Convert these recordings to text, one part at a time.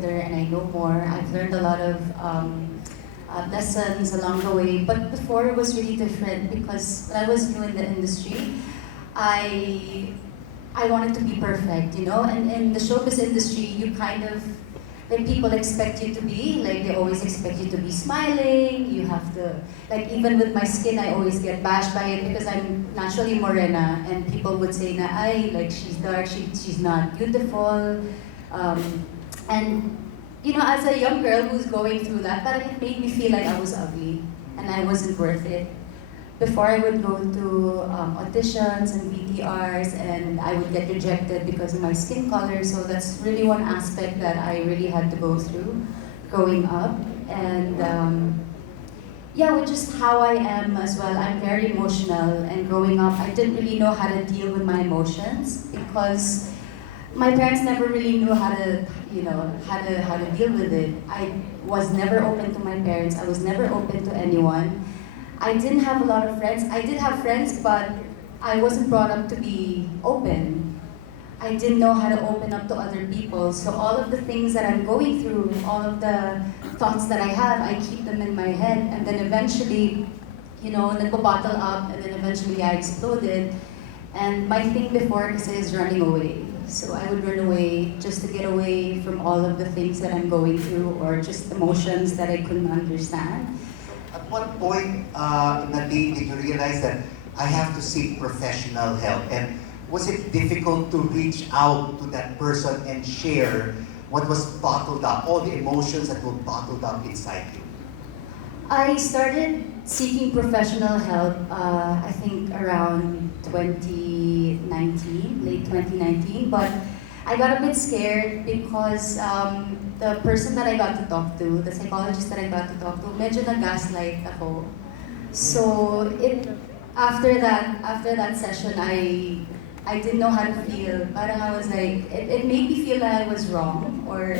older and I know more. I've learned a lot of lessons along the way. But before it was really different because when I was new in the industry, I I wanted to be perfect, you know. And in the showbiz industry, you kind of like people expect you to be like they always expect you to be smiling. You have to like even with my skin, I always get bashed by it because I'm naturally morena, and people would say na ay like she's dark, she's not beautiful, um, and you know as a young girl who's going through that, parang it made me feel like I was ugly and I wasn't worth it. Before I would go to auditions and VTRs and I would get rejected because of my skin color. So that's really one aspect that I really had to go through growing up. And yeah, which is how I am as well. I'm very emotional, and growing up, I didn't really know how to deal with my emotions because my parents never really knew how to, you know, how to deal with it. I was never open to my parents. I was never open to anyone. I didn't have a lot of friends. I did have friends, but I wasn't brought up to be open. I didn't know how to open up to other people. So all of the things that I'm going through, all of the thoughts that I have, I keep them in my head. And then eventually, you know, nagpo-bottle up, and then eventually I exploded. And my thing before kasi is running away. So I would run away just to get away from all of the things that I'm going through or just emotions that I couldn't understand. At what point, Nadine, did you realize that I have to seek professional help? And was it difficult to reach out to that person and share what was bottled up, all the emotions that were bottled up inside you? I started seeking professional help, I think around 2019, late 2019, but I got a bit scared because the person that I got to talk to, the psychologist that I got to talk to, medyo nag-gaslight ako. So after that session, I didn't know how to feel. Parang I was like, it made me feel that I was wrong or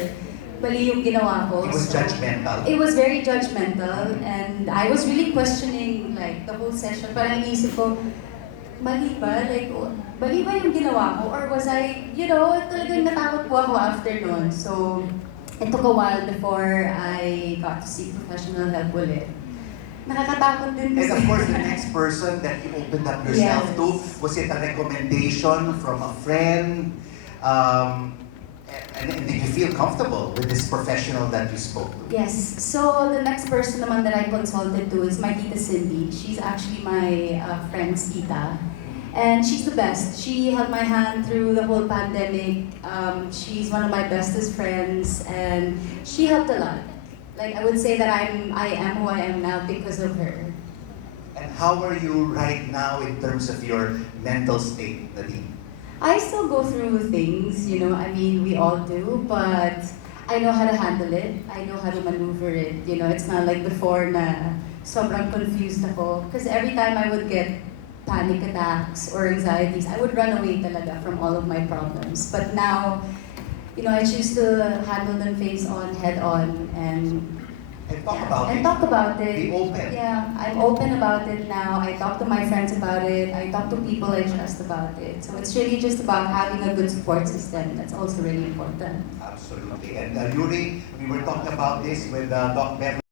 mali yung ginawa ko. It was judgmental. It was very judgmental, and I was really questioning like the whole session. Parang iisip ko, mali ba? Like, mali ba yung ginawa ko? Or was I, you know, talagang natakot po ako after nun. So, it took a while before I got to seek professional help ulit. Nakakatakot din kasi. And of course, the next person that you opened up yourself Yes. to, was it a recommendation from a friend? And did you feel comfortable with this professional that you spoke to? Yes. So the next person naman that I consulted to is my tita Cindy. She's actually my friend's tita. And she's the best. She held my hand through the whole pandemic. She's one of my bestest friends, and she helped a lot. Like I would say that I am who I am now because of her. And how are you right now in terms of your mental state, Nadine? I still go through things, you know, I mean, we all do, but I know how to handle it. I know how to maneuver it. You know, it's not like before na sobrang confused ako. Because every time I would get panic attacks or anxieties, I would run away talaga from all of my problems. But now, you know, I choose to handle them face on, head on, and talk about it. Be open. Yeah, I'm open about it now. I talk to my friends about it. I talk to people I trust about it. So it's really just about having a good support system. That's also really important. Absolutely. And Yuri, we were talking about this with Doc Beverly.